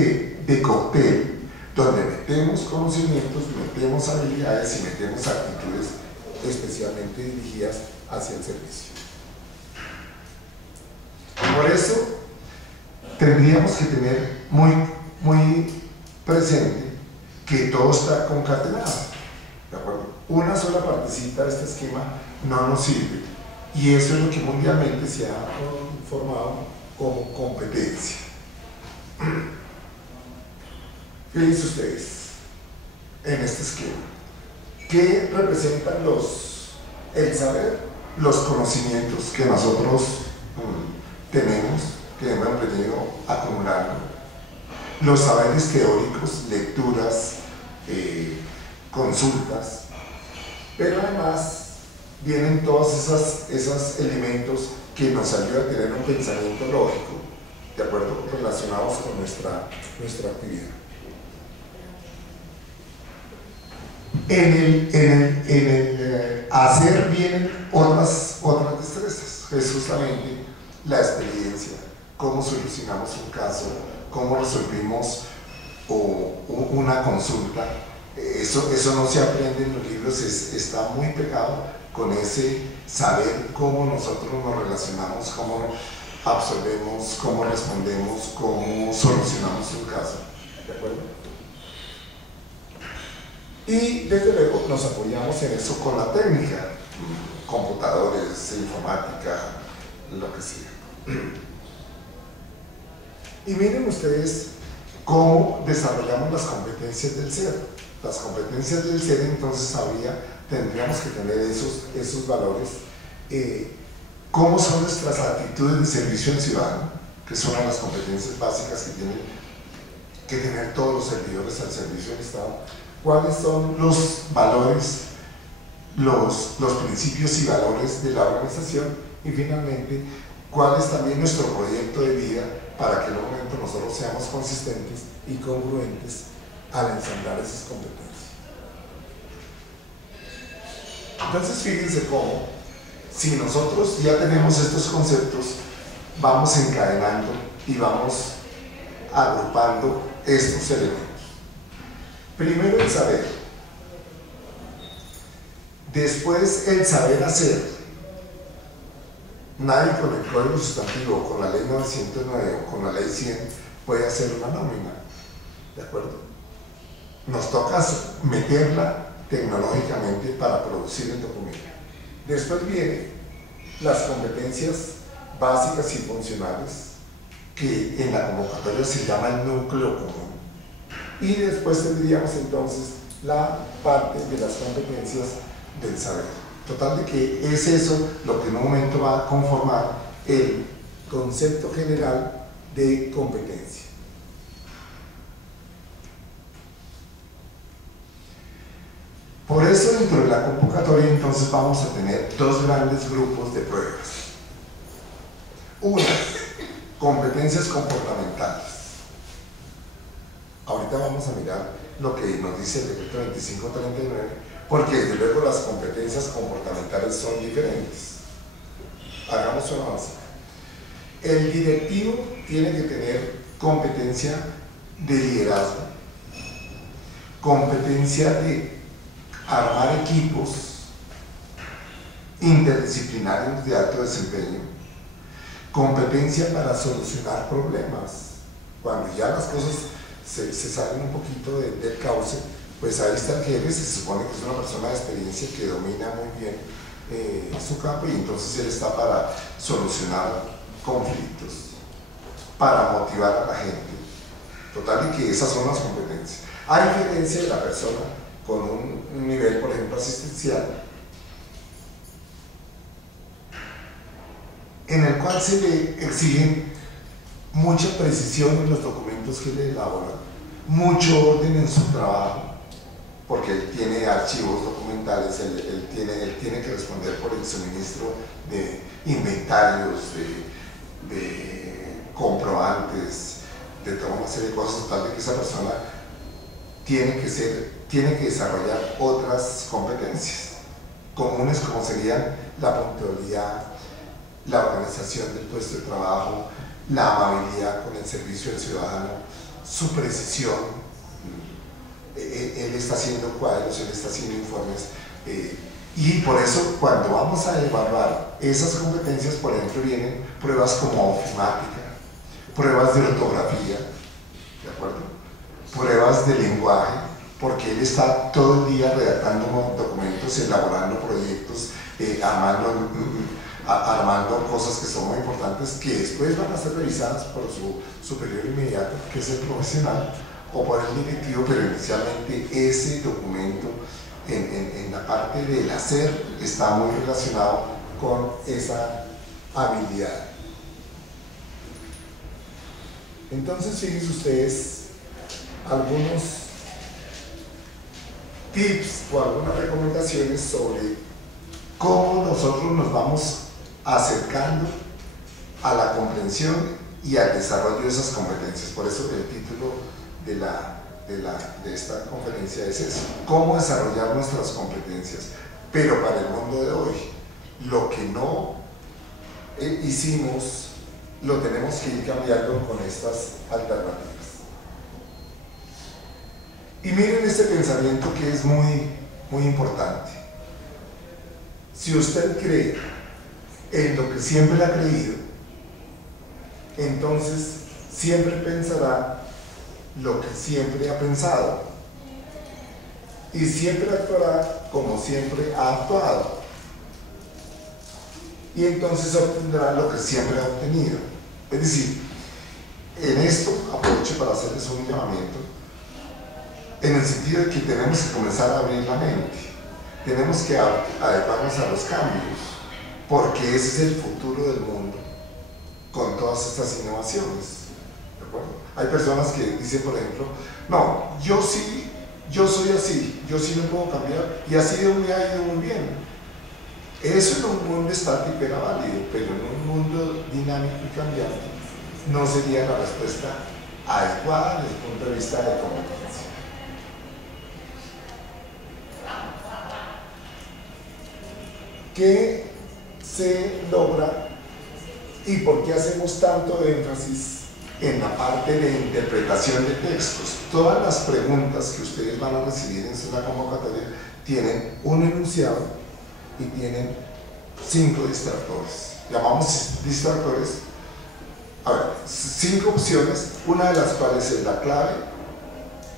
de cóctel donde metemos conocimientos, metemos habilidades y metemos actitudes especialmente dirigidas hacia el servicio. Por eso tendríamos que tener muy presente que todo está concatenado, ¿de acuerdo? Una sola partecita de este esquema no nos sirve, y eso es lo que mundialmente se ha formado como competencia. Fíjense ustedes en este esquema. ¿Qué representan el saber? Los conocimientos que nosotros tenemos, que hemos venido acumulando, los saberes teóricos, lecturas, consultas, pero además vienen todos esos elementos que nos ayudan a tener un pensamiento lógico, ¿de acuerdo?, relacionados con nuestra actividad. En el hacer vienen otras destrezas, es justamente la experiencia, cómo solucionamos un caso, cómo resolvimos una consulta. Eso no se aprende en los libros, está muy pegado con ese saber cómo nosotros nos relacionamos, cómo absorbemos, cómo respondemos, cómo solucionamos un caso, ¿de acuerdo? Y desde luego nos apoyamos en eso con la técnica, computadores, informática, lo que sea. Y miren ustedes cómo desarrollamos las competencias del ser. Las competencias del ser, entonces tendríamos que tener esos valores. ¿Cómo son nuestras actitudes de servicio al ciudadano? Que son las competencias básicas que tienen que tener todos los servidores al servicio del Estado. ¿Cuáles son los valores, los principios y valores de la organización? Y finalmente, ¿cuál es también nuestro proyecto de vida para que en un momento nosotros seamos consistentes y congruentes al ensamblar esas competencias? Entonces fíjense cómo, si nosotros ya tenemos estos conceptos, vamos encadenando y vamos agrupando estos elementos. Primero el saber, después el saber hacer, Nadie con el Código Sustantivo, con la Ley 909 o con la Ley 100 puede hacer una nómina, ¿de acuerdo? Nos toca meterla tecnológicamente para producir el documento. Después vienen las competencias básicas y funcionales, que en la convocatoria se llama el núcleo común. Y después tendríamos entonces la parte de las competencias del saber. Total de que es eso lo que en un momento va a conformar el concepto general de competencia. Por eso dentro de la convocatoria entonces vamos a tener dos grandes grupos de pruebas. Unas, competencias comportamentales. Ahorita vamos a mirar lo que nos dice el decreto 2539, porque desde luego las competencias comportamentales son diferentes. Hagamos una básica. El directivo tiene que tener competencia de liderazgo, competencia de armar equipos interdisciplinarios de alto desempeño, competencia para solucionar problemas. Cuando ya las cosas se salen un poquito del cauce, pues ahí está el jefe, se supone que es una persona de experiencia que domina muy bien su campo, y entonces él está para solucionar conflictos, para motivar a la gente. Total, y que esas son las competencias. A diferencia de la persona con un nivel, por ejemplo, asistencial, en el cual se le exigen mucha precisión en los documentos que le elaboran, mucho orden en su trabajo, porque él tiene archivos documentales, él tiene que responder por el suministro de inventarios, de comprobantes, de toda una serie de cosas, tal de que esa persona tiene que desarrollar otras competencias comunes, como serían la puntualidad, la organización del puesto de trabajo, la amabilidad con el servicio al ciudadano, su precisión. Él está haciendo cuadros, él está haciendo informes, y por eso cuando vamos a evaluar esas competencias, por ejemplo, vienen pruebas como ofimática, pruebas de ortografía, ¿de acuerdo? Pruebas de lenguaje, porque él está todo el día redactando documentos, elaborando proyectos, armando cosas que son muy importantes, que después van a ser revisadas por su superior inmediato, que es el profesional, o por el directivo, pero inicialmente ese documento en la parte del hacer está muy relacionado con esa habilidad. Entonces, fíjense ustedes algunos tips o algunas recomendaciones sobre cómo nosotros nos vamos acercando a la comprensión y al desarrollo de esas competencias. Por eso el título de esta conferencia es eso: cómo desarrollar nuestras competencias, pero para el mundo de hoy. Lo que no hicimos lo tenemos que ir cambiando con estas alternativas. Y miren este pensamiento que es muy, muy importante. Si usted cree en lo que siempre ha creído, entonces siempre pensará lo que siempre ha pensado y siempre actuará como siempre ha actuado, y entonces obtendrá lo que siempre ha obtenido. Es decir, en esto aprovecho para hacerles un llamamiento en el sentido de que tenemos que comenzar a abrir la mente, tenemos que adecuarnos a los cambios, porque ese es el futuro del mundo con todas estas innovaciones. ¿De acuerdo? Hay personas que dicen, por ejemplo, no, yo soy así, yo sí no puedo cambiar, y así me ha ido muy bien. Eso en un mundo estático era válido, pero en un mundo dinámico y cambiante no sería la respuesta adecuada desde el punto de vista de competencia. ¿Qué se logra y por qué hacemos tanto énfasis en la parte de interpretación de textos? Todas las preguntas que ustedes van a recibir en la convocatoria tienen un enunciado y tienen 5 distractores. llamamos distractores. A ver, 5 opciones, una de las cuales es la clave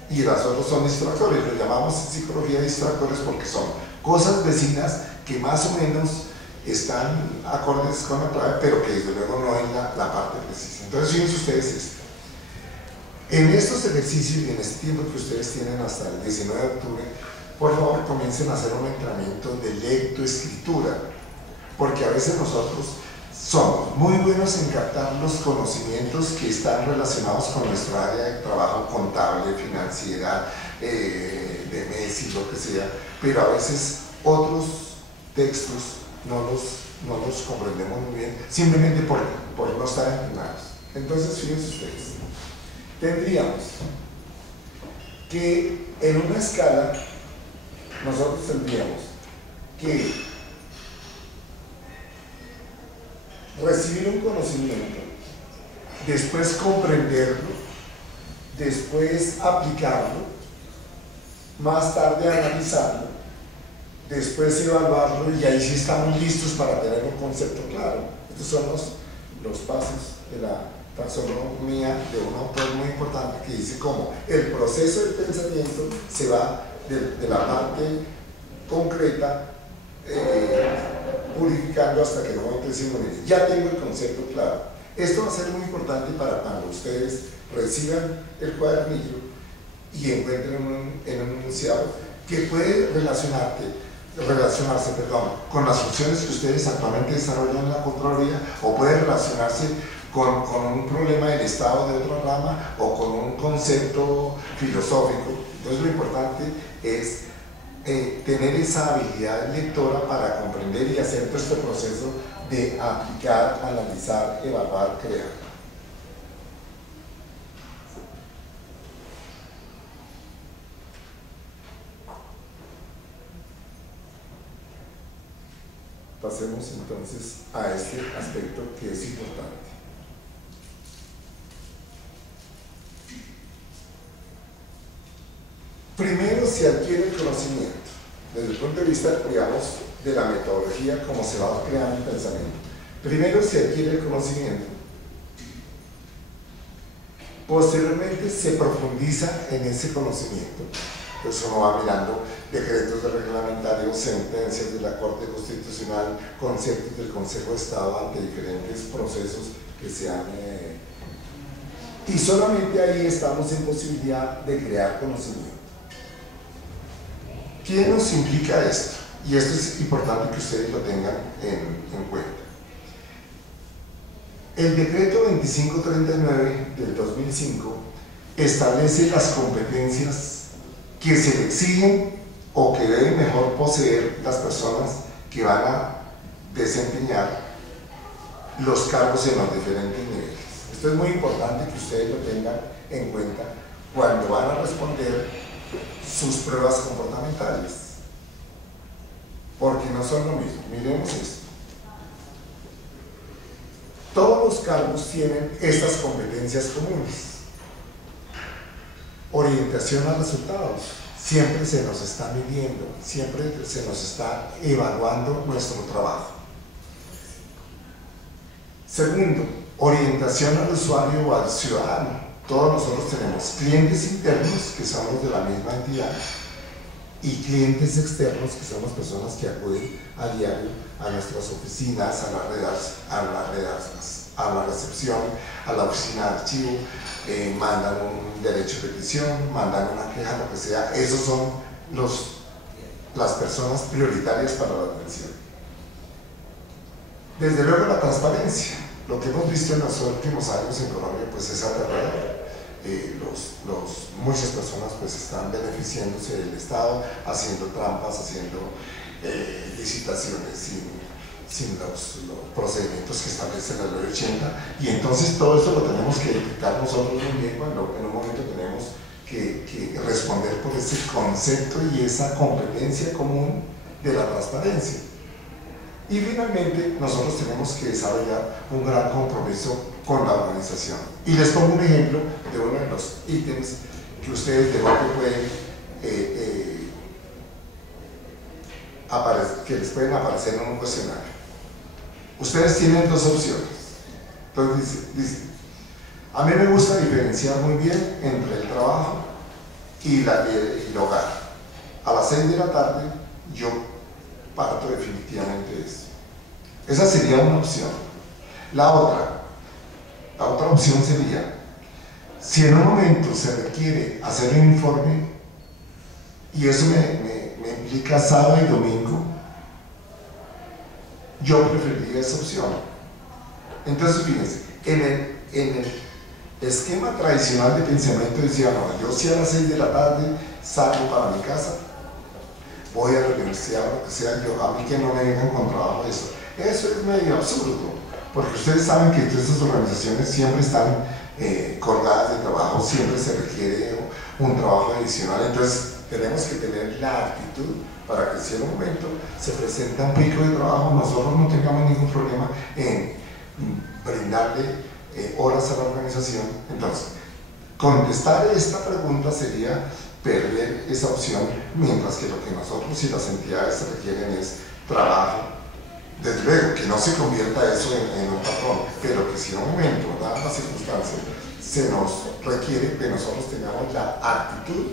y las otras son distractores. Lo llamamos en psicología distractores porque son cosas vecinas que más o menos están acordes con la clave, pero que desde luego no en la parte precisa. Entonces, fíjense ustedes esto. En estos ejercicios y en este tiempo que ustedes tienen hasta el 19 de octubre, por favor comiencen a hacer un entrenamiento de lectoescritura, porque a veces nosotros somos muy buenos en captar los conocimientos que están relacionados con nuestra área de trabajo contable, financiera, de Messi, lo que sea, pero a veces otros textos no los comprendemos muy bien, simplemente por no estar entrenados. Entonces, fíjense ustedes, tendríamos que en una escala nosotros tendríamos que recibir un conocimiento, después comprenderlo, después aplicarlo, más tarde analizarlo, después evaluarlo y ahí sí estamos listos para tener un concepto claro. Estos son los pasos de la taxonomía de un autor muy importante que dice cómo el proceso del pensamiento se va de la parte concreta purificando hasta que el momento decimos, ya tengo el concepto claro. Esto va a ser muy importante para cuando ustedes reciban el cuadernillo y encuentren un enunciado que puede relacionarse con las funciones que ustedes actualmente desarrollan en la Contraloría, o puede relacionarse con un problema del Estado de otra rama o con un concepto filosófico. Entonces lo importante es tener esa habilidad lectora para comprender y hacer todo este proceso de aplicar, analizar, evaluar, crear. Pasemos entonces a este aspecto que es importante. Primero se adquiere el conocimiento, desde el punto de vista, digamos, de la metodología, cómo se va creando el pensamiento. Primero se adquiere el conocimiento, posteriormente se profundiza en ese conocimiento. Pues uno va mirando decretos de reglamentarios, sentencias de la Corte Constitucional, conceptos del Consejo de Estado ante diferentes procesos que se han... y solamente ahí estamos en posibilidad de crear conocimiento. ¿Qué nos implica esto? Y esto es importante que ustedes lo tengan en cuenta. El decreto 2539 del 2005 establece las competencias que se le exigen o que deben mejor poseer las personas que van a desempeñar los cargos en los diferentes niveles. Esto es muy importante que ustedes lo tengan en cuenta cuando van a responder sus pruebas comportamentales, porque no son lo mismo. Miremos esto. Todos los cargos tienen estas competencias comunes. Orientación a resultados. Siempre se nos está midiendo, siempre se nos está evaluando nuestro trabajo. Segundo, orientación al usuario o al ciudadano. Todos nosotros tenemos clientes internos, que son los de la misma entidad, y clientes externos, que son las personas que acuden a diario a nuestras oficinas, a la recepción, a la oficina de archivo, mandan un derecho de petición, mandan una queja, lo que sea. Esos son las personas prioritarias para la atención. Desde luego la transparencia. Lo que hemos visto en los últimos años en Colombia pues es aterrador. Muchas personas pues están beneficiándose del Estado, haciendo trampas, haciendo licitaciones sin los procedimientos que establece la ley 80, y entonces todo esto lo tenemos que detectar nosotros muy bien cuando en un momento tenemos que responder por ese concepto y esa competencia común de la transparencia. Y finalmente nosotros tenemos que desarrollar un gran compromiso con la organización. Y les pongo un ejemplo de uno de los ítems que ustedes de golpe pueden que les pueden aparecer en un cuestionario. Ustedes tienen dos opciones. Entonces dice, a mí me gusta diferenciar muy bien entre el trabajo y el hogar. A las 6 de la tarde yo parto definitivamente de eso. Esa sería una opción. La otra opción sería, si en un momento se requiere hacer un informe y eso me implica sábado y domingo, yo preferiría esa opción. Entonces fíjense, en el esquema tradicional de pensamiento decía, no, yo si a las 6 de la tarde salgo para mi casa, voy a la universidad o lo que sea, a mí que no me vengan con trabajo eso. Eso es medio absurdo, porque ustedes saben que todas estas organizaciones siempre están colgadas de trabajo, siempre se requiere un trabajo adicional, entonces tenemos que tener la actitud para que si en un momento se presenta un pico de trabajo, nosotros no tengamos ningún problema en brindarle horas a la organización. Entonces, contestar esta pregunta sería perder esa opción, mientras que lo que nosotros y las entidades requieren es trabajo. Desde luego, que no se convierta eso en un patrón, pero que si en un momento, dadas las circunstancias, se nos requiere que nosotros tengamos la actitud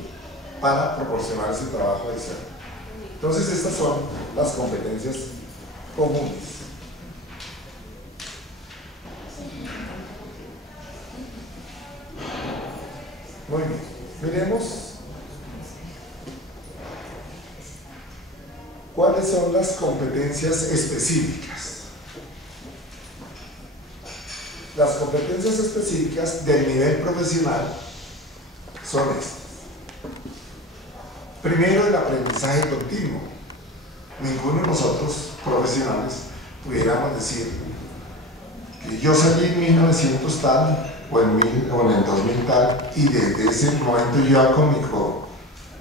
para proporcionar ese trabajo adicional. Entonces, estas son las competencias comunes. Muy bien, miremos cuáles son las competencias específicas. Las competencias específicas del nivel profesional son estas. Primero, el aprendizaje continuo. Ninguno de nosotros, profesionales, pudiéramos decir que yo salí en 1900 tal o en el 2000 tal y desde ese momento ya con mi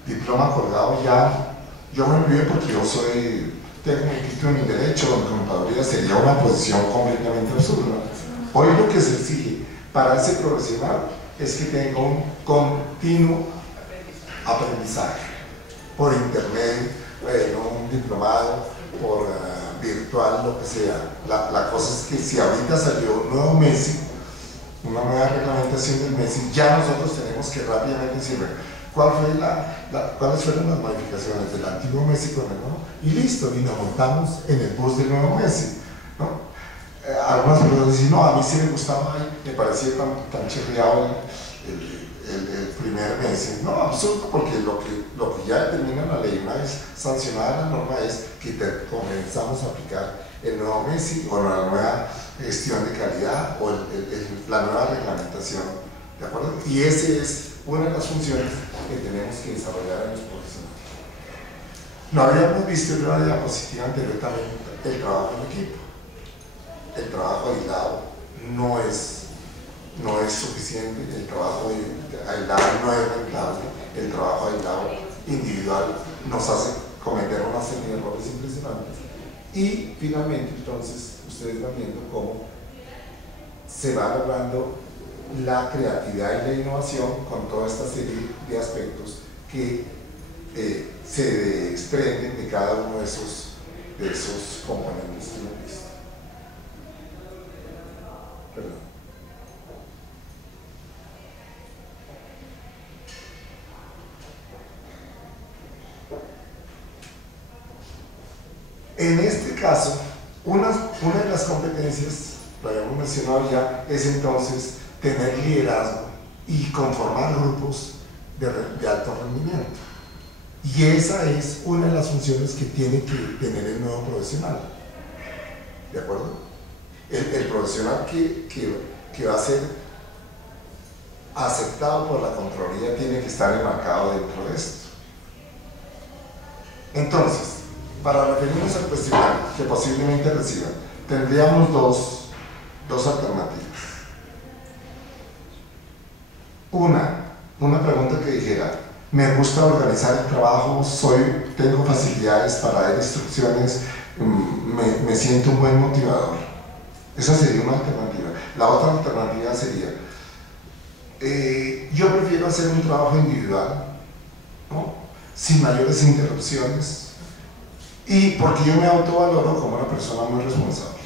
diploma colgado ya yo me olvidé porque yo tengo mi título en Derecho o en Contaduría, sería una posición completamente absurda. Hoy lo que se exige para ese profesional es que tenga un continuo aprendizaje por internet, un diplomado, por virtual, lo que sea. La cosa es que si ahorita salió un nuevo MESI, una nueva reglamentación del MESI, ya nosotros tenemos que rápidamente decir cuáles fueron las modificaciones del antiguo MESI con el nuevo, y listo, y nos montamos en el bus del nuevo MESI, ¿no? Algunas personas dicen, no, a mí sí me gustaba, me parecía tan chirriado el primer mes. No, absurdo, porque lo que ya determina la ley, una vez sancionada la norma, es que comenzamos a aplicar el nuevo MESI o la nueva gestión de calidad o la nueva reglamentación, ¿de acuerdo? Y esa es una de las funciones que tenemos que desarrollar en los profesionales. No habíamos visto en una diapositiva anterior también el trabajo en equipo. El trabajo aislado no es suficiente, el trabajo aislado no es rentable, el trabajo aislado individual nos hace cometer una serie de errores impresionantes. Y finalmente, entonces, ustedes van viendo cómo se va logrando la creatividad y la innovación con toda esta serie de aspectos que se desprenden de cada uno de esos componentes que hemos visto. Perdón. En este caso, una de las competencias, lo habíamos mencionado ya, es entonces tener liderazgo y conformar grupos de alto rendimiento. Y esa es una de las funciones que tiene que tener el nuevo profesional. ¿De acuerdo? El profesional que va a ser aceptado por la Contraloría tiene que estar enmarcado dentro de esto. Entonces, para referirnos al cuestionario que posiblemente reciban, tendríamos dos alternativas. Una pregunta que dijera, me gusta organizar el trabajo, tengo facilidades para dar instrucciones, me siento un buen motivador. Esa sería una alternativa. La otra alternativa sería, yo prefiero hacer un trabajo individual, ¿no? Sin mayores interrupciones, y porque yo me autovaloro como una persona muy responsable.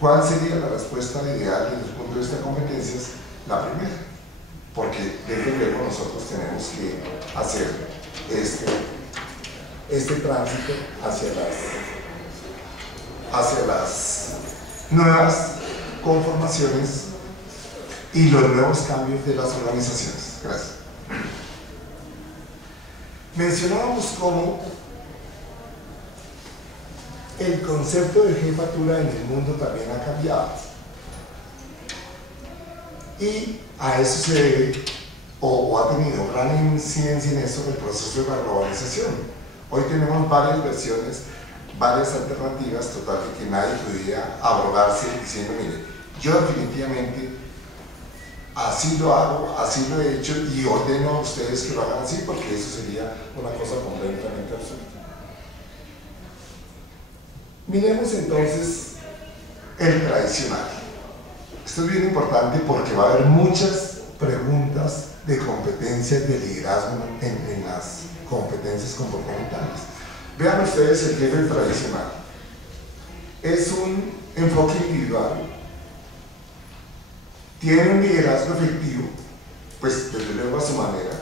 ¿Cuál sería la respuesta ideal desde el punto de vista de competencias? La primera, porque desde luego nosotros tenemos que hacer este tránsito hacia las nuevas conformaciones y los nuevos cambios de las organizaciones. Gracias. Mencionábamos cómo el concepto de jefatura en el mundo también ha cambiado, y a eso se debe, o ha tenido gran incidencia en eso, el proceso de la globalización. Hoy tenemos varias versiones, varias alternativas, total de que nadie pudiera abrogarse diciendo, mire, yo definitivamente así lo hago, así lo he hecho y ordeno a ustedes que lo hagan así, porque eso sería una cosa completamente absurda. Miremos entonces el tradicional. Esto es bien importante porque va a haber muchas preguntas de competencias de liderazgo en las competencias comportamentales. Vean ustedes el jefe tradicional. Es un enfoque individual, tiene un liderazgo efectivo, pues desde luego a su manera,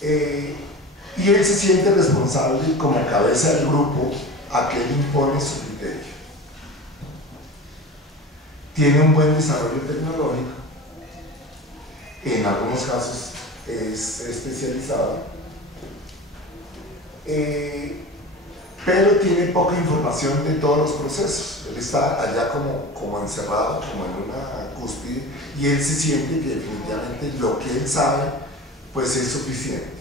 y él se siente responsable como cabeza del grupo a que él impone su criterio. Tiene un buen desarrollo tecnológico, en algunos casos es especializado, pero tiene poca información de todos los procesos. Él está allá como encerrado, como en una cúspide, y él se siente que definitivamente lo que él sabe pues es suficiente.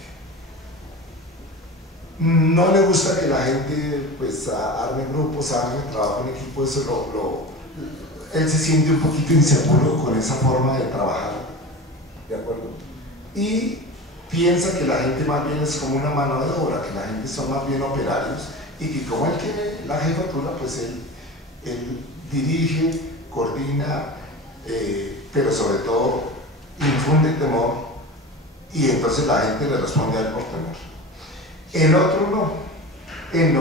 No le gusta que la gente pues arme grupos, arme trabajo en equipo, eso él se siente un poquito inseguro con esa forma de trabajar, ¿de acuerdo? Y piensa que la gente más bien es como una mano de obra, que la gente son más bien operarios, y que como él tiene la jefatura, pues él dirige, coordina, pero sobre todo infunde temor, y entonces la gente le responde a él por temor. El otro no. En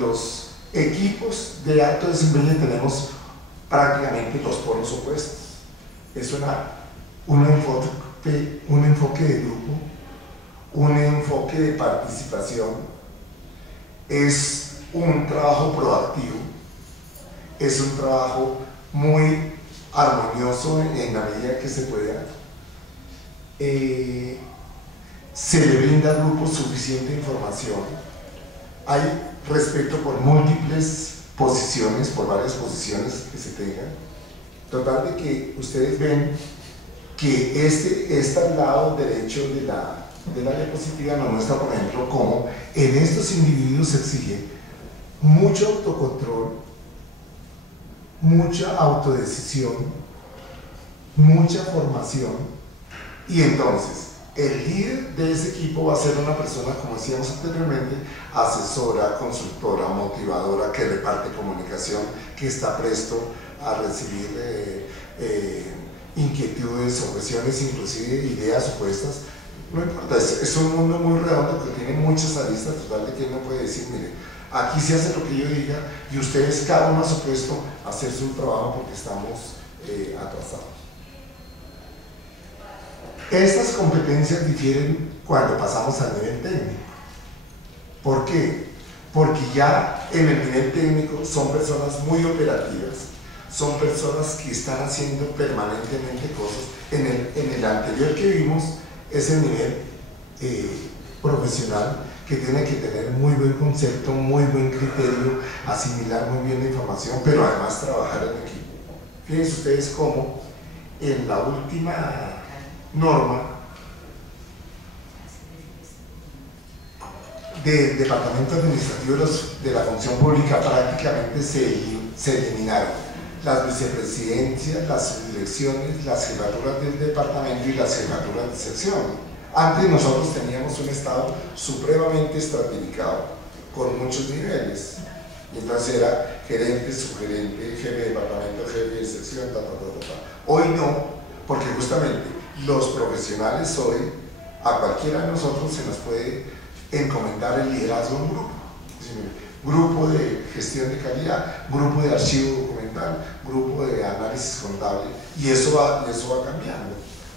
los equipos de alto desempeño tenemos prácticamente los polos opuestos. Es un enfoque de grupo, un enfoque de participación, es un trabajo proactivo, es un trabajo muy armonioso en la medida que se pueda. Se le brinda al grupo suficiente información, hay respeto por múltiples posiciones, por varias posiciones que se tengan. Total de que ustedes ven que está al lado derecho de la diapositiva, nos muestra por ejemplo cómo en estos individuos se exige mucho autocontrol, mucha autodecisión, mucha formación, y entonces el líder de ese equipo va a ser una persona, como decíamos anteriormente, asesora, consultora, motivadora, que reparte comunicación, que está presto a recibir inquietudes, objeciones, inclusive ideas opuestas. No importa, es un mundo muy redondo que tiene muchas aristas, total de que uno puede decir, mire, aquí se hace lo que yo diga y ustedes cada uno a su puesto a hacer su trabajo porque estamos atrasados. Estas competencias difieren cuando pasamos al nivel técnico. ¿Por qué? Porque ya en el nivel técnico son personas muy operativas, son personas que están haciendo permanentemente cosas. En el anterior que vimos es el nivel profesional, que tiene que tener muy buen concepto, muy buen criterio, asimilar muy bien la información, pero además trabajar en equipo. Fíjense ustedes cómo en la última norma del Departamento Administrativo de la Función Pública prácticamente se eliminaron las vicepresidencias, las subdirecciones, las jefaturas del departamento y las jefaturas de sección. Antes nosotros teníamos un estado supremamente estratificado, con muchos niveles, y entonces era gerente, subgerente, jefe de departamento, jefe de sección, Hoy no, porque justamente los profesionales hoy, a cualquiera de nosotros se nos puede encomendar el liderazgo de un grupo. grupo de gestión de calidad, grupo de archivo documental, grupo de análisis contable, y eso va cambiando.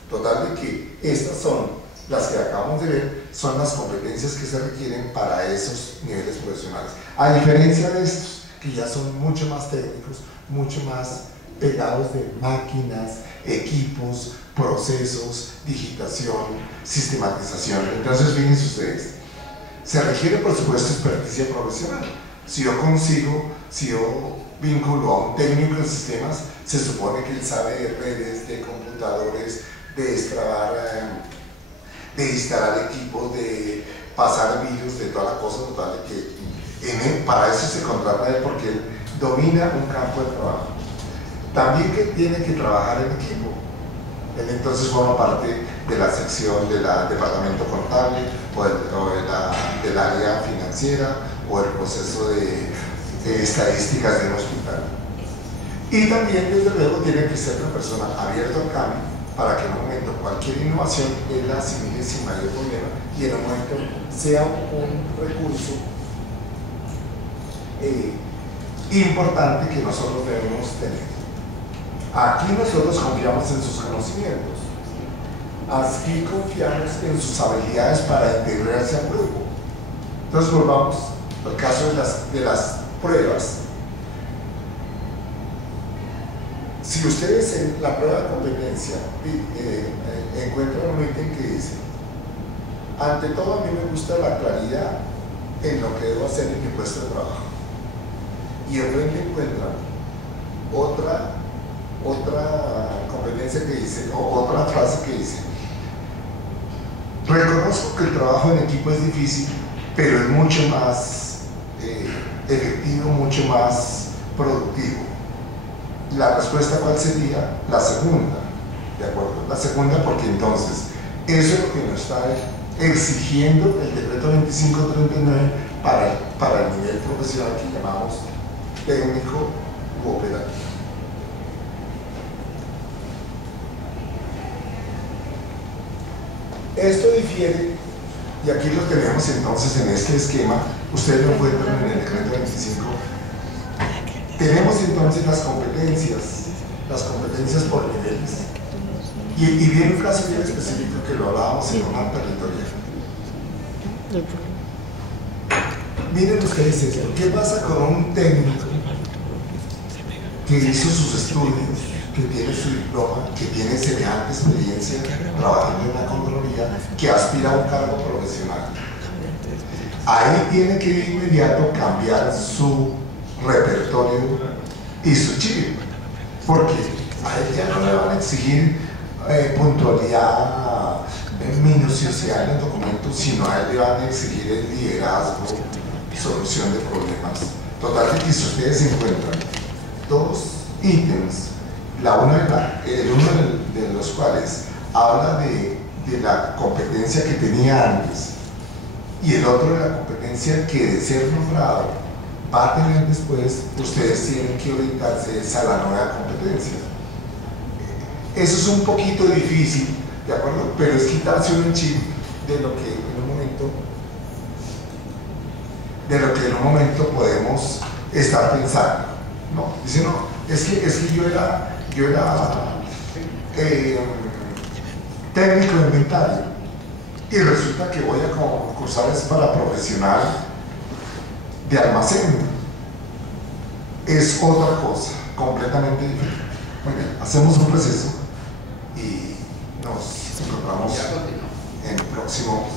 Total de que estas son las que acabamos de ver, son las competencias que se requieren para esos niveles profesionales. A diferencia de estos, que ya son mucho más técnicos, mucho más pegados de máquinas, equipos, procesos, digitación, sistematización. Entonces, fíjense ustedes, se requiere por supuesto experticia profesional. Si yo vinculo a un técnico en sistemas, se supone que él sabe de redes, de computadores, de instalar equipos, de pasar virus, de toda la cosa, total, que para eso se contrata a él, porque él domina un campo de trabajo. También que tiene que trabajar en equipo. Él entonces forma parte de la sección del departamento contable o del área financiera o el proceso de estadísticas de un hospital. Y también, desde luego, tiene que ser una persona abierta al cambio para que en un momento cualquier innovación él la asimile sin mayor problema y en un momento sea un recurso importante que nosotros debemos tener. Aquí nosotros confiamos en sus conocimientos, aquí confiamos en sus habilidades para integrarse al grupo. Entonces volvamos al caso de las pruebas. Si ustedes en la prueba de competencia encuentran un ítem que dice: ante todo, a mí me gusta la claridad en lo que debo hacer en mi puesto de trabajo, y enfrente encuentran otra competencia que dice, o otra frase que dice: reconozco que el trabajo en equipo es difícil, pero es mucho más efectivo, mucho más productivo. La respuesta, ¿cuál sería? La segunda, ¿de acuerdo? La segunda, porque entonces eso es lo que nos está exigiendo el decreto 2539 para el nivel profesional que llamamos técnico u operativo. Esto difiere, y aquí lo tenemos entonces en este esquema, ustedes lo encuentran en el decreto 25. Tenemos entonces las competencias por niveles, y viene un caso bien específico que lo hablábamos en una territorial. Miren ustedes esto, ¿qué pasa con un técnico que hizo sus estudios, que tiene su diploma, que tiene semejante experiencia trabajando en la Contraloría, que aspira a un cargo profesional? Ahí tiene que de inmediato cambiar su repertorio y su chip, porque a él ya no le van a exigir puntualidad minuciosidad en el documento, sino a él le van a exigir el liderazgo, solución de problemas. Total, que si ustedes encuentran dos ítems, el uno de los cuales habla de la competencia que tenía antes y el otro de la competencia que, de ser nombrado, va a tener después, ustedes tienen que orientarse a la nueva competencia. Eso es un poquito difícil, ¿de acuerdo? Pero es quitarse un chip de lo que en un momento podemos estar pensando, ¿no? Dice, no, es que yo era técnico de inventario y resulta que voy a concursar para profesional de almacén. Es otra cosa, completamente diferente. Muy bien, hacemos un receso y nos encontramos en el próximo